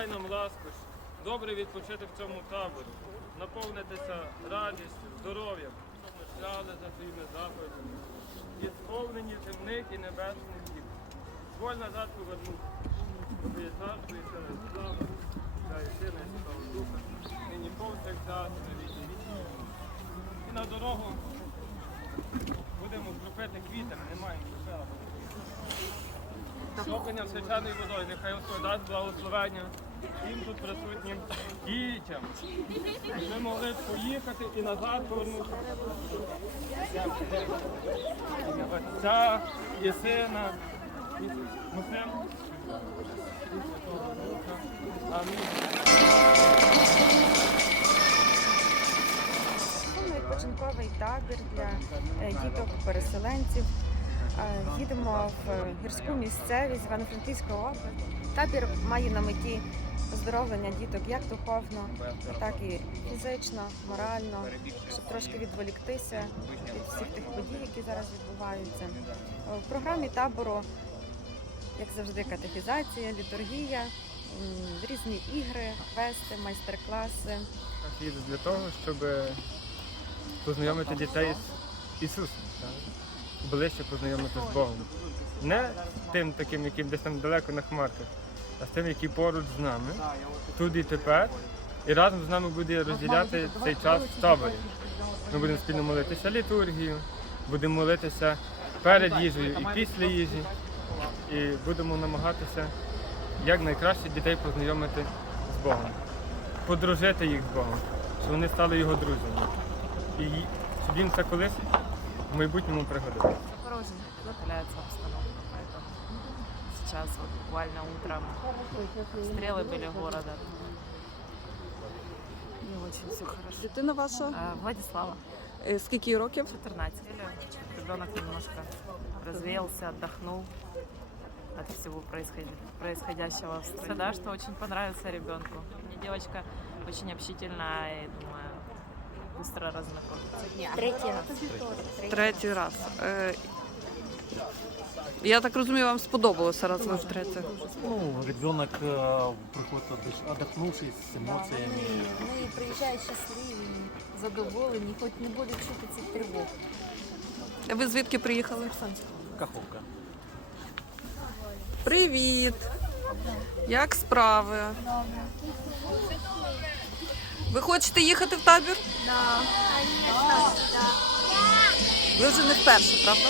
дай нам ласку, добре відпочити в цьому таборі, наповнитися радістю, здоров'ям, шляли за твоїми заповідями, і сповнені темних і небесних дів. Зволь назад повернути. Тобі є царство і слава, та і сина і Святого Духа, нині повсякчас, на віки вічні. І на дорогу будемо кропити квітами, не маємо кропила. Шопленням водою, нехай Господь дасть благословення всім тут присутнім дітям. Ми могли поїхати і назад повернутися. Отця і Сина, Мусим. Амінь. Відпочинковий табір для е, діток-переселенців. Їдемо в гірську місцевість Івано-Франківської області. Табір має на меті оздоровлення діток як духовно, так і фізично, морально, щоб трошки відволіктися від всіх тих подій, які зараз відбуваються. Е, В програмі табору, як завжди, катехізація, літургія, різні ігри, квести, майстер-класи. Їду для того, щоб познайомити дітей з Ісусом? Ближче познайомити з Богом. Не тим таким, яким десь там далеко на хмарках, а з тим, який поруч з нами, тут і тепер, і разом з нами буде розділяти цей час в таборі. Ми будемо спільно молитися літургію, будемо молитися перед їжею і після їжі, і будемо намагатися як найкраще дітей познайомити з Богом подружити їх з Богом, щоб вони стали його друзями. І щоб їм це колись в майбутньому пригодилося. Запорожье накаляется обстановка, поэтому сейчас вот буквально утром стрелы были города. Не очень все хорошо. Дитина ваша А, Владислава, е, скільки їй років? 14. Ребенок немножко развеялся, отдохнул от всего происходи- происходящего в стране. Да, что очень понравится ребенку. Мне девочка очень общительная и, думаю, быстро разнакомится. Третій раз. Третій раз. Е, Я так розумію, вам сподобалося раз ви втретє. Ну, ребенок э, приходит отдыш- отдохнувший, с эмоциями. Вони приїжджають щасливі, задоволені, хоч не будуть чути цих тривог. А ви звідки приїхали? Каховка. Привіт! Як справи? Ви хочете їхати в табір? Так. Ви вже не вперше, правда?